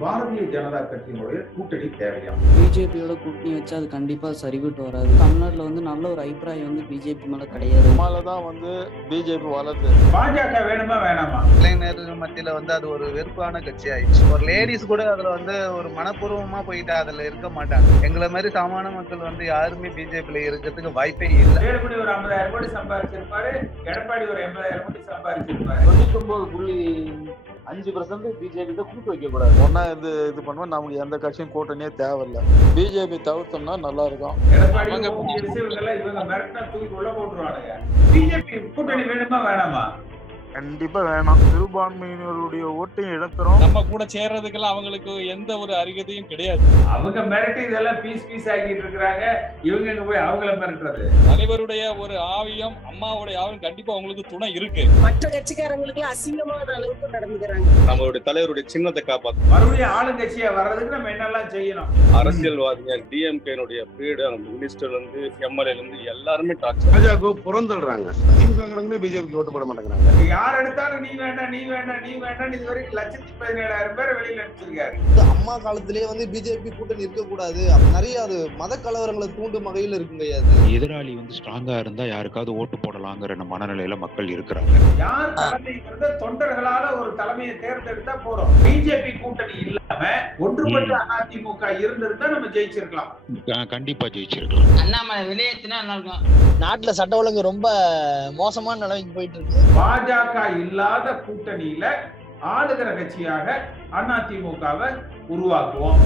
பாரதிய ஜனதா கட்சியினுடைய கூட்டணி தேவையா? பிஜேபியோட கூட்டணி வச்சு அது கண்டிப்பா சரிபட்டு வராது. தமிழ்நாட்டுல நல்ல ஒரு அபிப்பிராயம் பிஜேபி மேல கிடையாது. தான் பிஜேபி வளருது. பாஜக வேணுமா வேணாமா? இளைஞர்கள் மத்தியில அது ஒரு வெறுப்பான கட்சி ஆயிடுச்சு. ஒரு லேடிஸ் கூட அதுல ஒரு மனப்பூர்வமா போயிட்டு அதுல இருக்க மாட்டாங்க. எங்களை மாதிரி சாமானிய மக்கள் யாருமே பிஜேபியில இருக்கிறதுக்கு வாய்ப்பே இல்லை. வேலுமணி ஒரு 50,000 கோடி சம்பாதிச்சிருப்பாரு, எடப்பாடி ஒரு 80,000 கோடி சம்பாதிச்சிருப்பாரு. 99.5% பிஜேபி கூட்டு வைக்க கூடாது. ஒன்னா இது பண்ணுவோம். நமக்கு எந்த கட்சியும் கூட்டணியே தேவையில்லை. பிஜேபி தவிர்த்தோம்னா நல்லா இருக்கும். எடப்பாடி இவங்க மிரட்டினா தூக்கி உள்ள போட்டுருவானுங்க. பிஜேபி கூட்டணி வேணுமா வேணாமா? கண்டிப்பா வேணாம். சிறுபான்மையினருடைய ஓட்டையும் இழக்கிறோம். நம்ம கூட சேர்றதுக்கெல்லாம் அவங்களுக்கு எந்த ஒரு அருகதையும் கிடையாது. அவங்க மிரட்டி இதெல்லாம் பீஸ் ஆகிட்டு இருக்கிறாங்க. இவங்க எங்க போய் அவங்கள மிரட்டுறது? தலைவருடைய ஒரு ஆவியம், அம்மாவுடைய ஆவியம் கண்டிப்பா அவங்களுக்கு துணை இருக்கு. மற்ற கட்சிக்காரங்களுக்கு அசிங்கமான அளவுக்கு நடந்துக்கிறாங்க. நம்மளுடைய தலைவருடைய சின்னத்தை காப்பாற்ற மறுபடியும் ஆளுங்கட்சியா வர்றதுக்கு நம்ம என்னெல்லாம் செய்யணும்? அரசியல்வாதிகள் டிஎம்கேனுடைய பீரியடு மினிஸ்டர்ல இருந்து எம்எல்ஏல இருந்து எல்லாருமே டாக்டர் பாஜக புறந்தல்றாங்க. திமுக பிஜேபிக்கு ஓட்டு போட மாட்டேங்கிறாங்க. யார் எடுத்தாலும் நீ வேண்டாம் இது வரைக்கும் 1,17,000 பேரை வெளியில அனுப்பிச்சிருக்காரு. அம்மா காலத்திலேயே பிஜேபி கூட்டணி இருக்க கூடாது. நிறைய அது மத கலவரங்களை தூண்டும் வகையில் இருக்குங்க. எதிராளி ஸ்ட்ராங்கா இருந்தா யாருக்காவது ஓட்டு போடலாங்கிற மனநிலையில மக்கள் இருக்கிறாங்க. யார் தலைமை தொண்டர்களால ஒரு தலைமையை தேர்ந்தெடுத்தா போறோம். பிஜேபி கூட்டணி இல்லாம ஒன்றுபட்ட அதிமுக இருந்திருந்தா நம்ம ஜெயிச்சிருக்கலாம். கண்டிப்பா ஜெயிச்சிருக்கலாம். அண்ணாமலை வெளியேற்றினா நல்லா இருக்கும். நாட்டுல சட்ட ஒழுங்கு ரொம்ப மோசமான நிலைமைக்கு போயிட்டு இருக்கு. பாஜக இல்லாத கூட்டணியில ஆளுகிற கட்சியாக அதிமுகவை உருவாக்குவோம்.